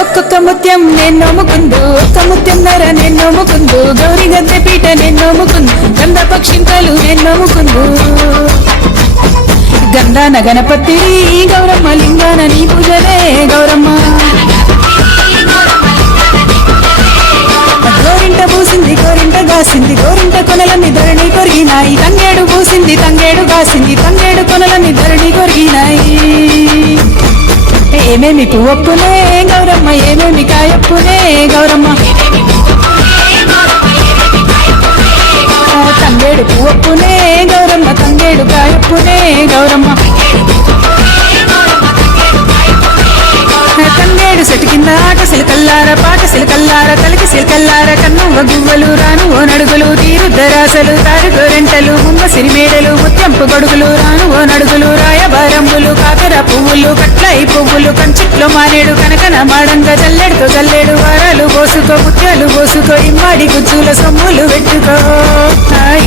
ఒక్కొక్క ముత్యం నేను నమ్ముకుందు, ఒక్క ముత్యంన్నర నేను నమ్ముకుందు, గౌరీ గద్దె పీట నేను నమ్ముకుందు, గంధ పక్షింతలు నేను నమ్ముకుందు. గంధాన గణపతి గౌరమ్మ లింగాన నీ పూజలే గౌరమ్మ. గోరింట పూసింది గోరింట గాసింది, గోరింట కొనలన్నీ ధరణి కొరిగినాయి. తంగేడు పూసింది తంగేడు గాసింది, తంగేడు కొనలన్నీ ధరణి కొరిగినాయి. ఏమేమి పువ్వప్పునే గౌరమ్మ, ఏమేమి కాయప్పునే గౌరమ్మ. తంగేడు పువ్వప్పునే గౌరమ్మ, తంగేడు కాయప్పునే గౌరమ్మ. తంగేడు సెటు కింద ఆట సిలకల్లార, పాట సిలకల్లార, కలికి సిలకల్లార, కన్నువ గువ్వలు రాను ఓ నడుగులు, తీరుద్దరాసలు తారు గోరెంటలు, ముంద సిరిమేడలు, ముత్యంపు గొడుగులు రాను ఓ నడుగులు, రాయబారంబులు, కాకర పువ్వులు, కట్లయి పువ్వులు, కంచిట్లో మారేడు, కనకన మాడంగా జల్లెడుతో జల్లెడు, వారాలు పోసుకో ముత్యాలు పోసుకో, ఇమ్మాడి గుజ్జుల సొమ్ములు పెట్టుకో.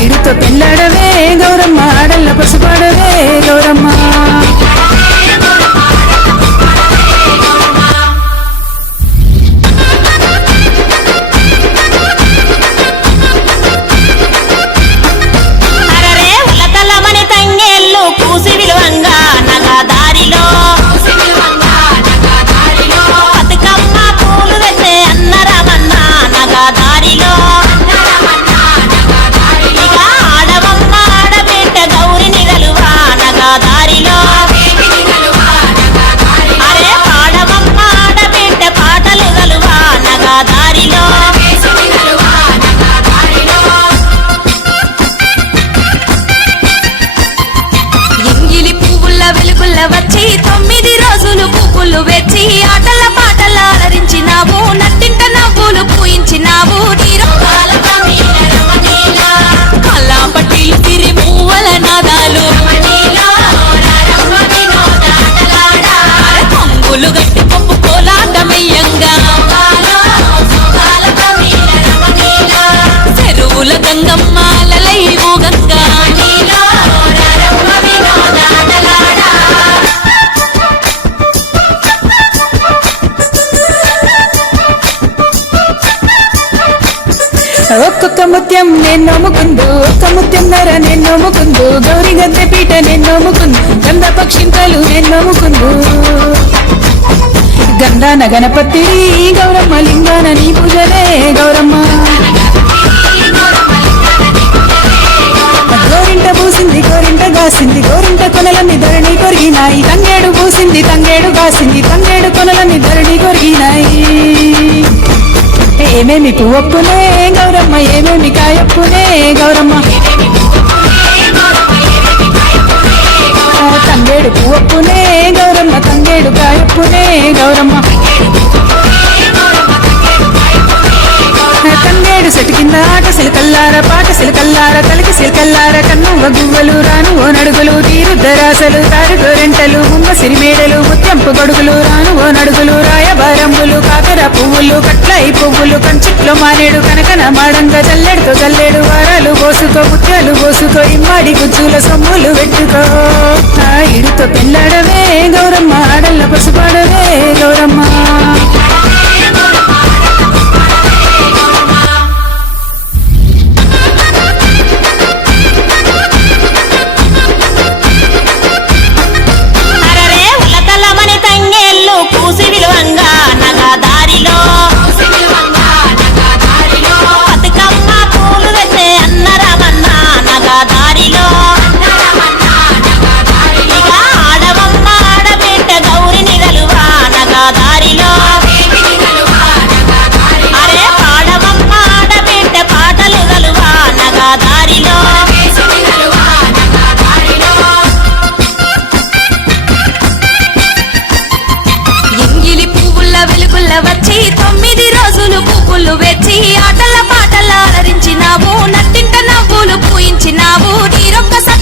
ఇడుతో పెళ్ళాడవే గౌరమ్మ, ఆడల్ల పసుపాడవే గౌరమ్మ. వచ్చి 9 రోజులు పువ్వులు వెచ్చి ఆటల పాటల అలరించినావు, నట్టింట నవ్వులు పూయించినావు. కల్లా పట్టీలు తిరి మూవల నాదాలు, కొంగులు గట్టి పప్పు కోలాటమయ్యంగా, చెరువుల గంగమ్మాలలై ఊగంగా. ఒక్కొక్క ముత్యం నేను నమ్ముకుందు, ఒక్క ముత్యంన్నర నేను నమ్ముకుందు, గౌరీ గద్దె పీట నేను నమ్ముకుందు, గంధ అక్షింతలు నెన్నముకుందు గంధాన గణపతి గౌరమ్మ లింగాన నీ పూజలే గౌరమ్మ గోరింట పూసింది గోరింట గాసింది గోరింట కొనలన్నీ ధరణి కొరిగినాయి తంగేడు పూసింది తంగేడు గాసింది తంగేడు కొనలన్నీ ధరణి కొరిగినాయి ఏమేమి పువ్వప్పునే గౌరమ్మ ఏమేమి కాయప్పునే గౌరమ్మ తంగేడు పువ్వప్పునే గౌరమ్మ తంగేడు కాయప్పునే గౌరమ్మ తంగేడు చెట్టు కింద ఆట సిలకల్లార పాట సిలకల్లార కలికి సిలకల్లార కన్నువ గువ్వలు రాను ఓ నడుగులు తీరుద్దరాసలు తారు గోరెంటలు ముంగ సిరిమేడలు ముత్యంపు గొడుగులు రాను ఓ నడుగులు రాయబారంబులు కాకర పువ్వులు కట్లయి పువ్వులు కంచిట్లో మానేడు కనకన మాడంగా జల్లెడుతో జల్లెడు వారాలు పోసుకో ముత్యాలు పోసుకో ఇమ్మాడి గుజ్జుల సొమ్ములు పెట్టుకో ఆ ఇడుతో పెళ్ళాడవే గౌరమ్మ ఆడల్ల పసుపాడవే గౌరమ్మ పూసి విలువంగా నగా దారిలో బతుకమ్మ పూలు తెచ్చే అన్నరమన్న నగా దారిలో ఇక ఆడవమ్మ ఆడబిడ్డ గౌరిని గలువా నగా దారిలో అరే ఆడవమ్మ ఆడబిడ్డ పాటలు గలువా నగా దారిలో ఎంగిలి పువ్వుల వెలుగుల్ల వచ్చి 9 రోజులు పువ్వులు వెచ్చి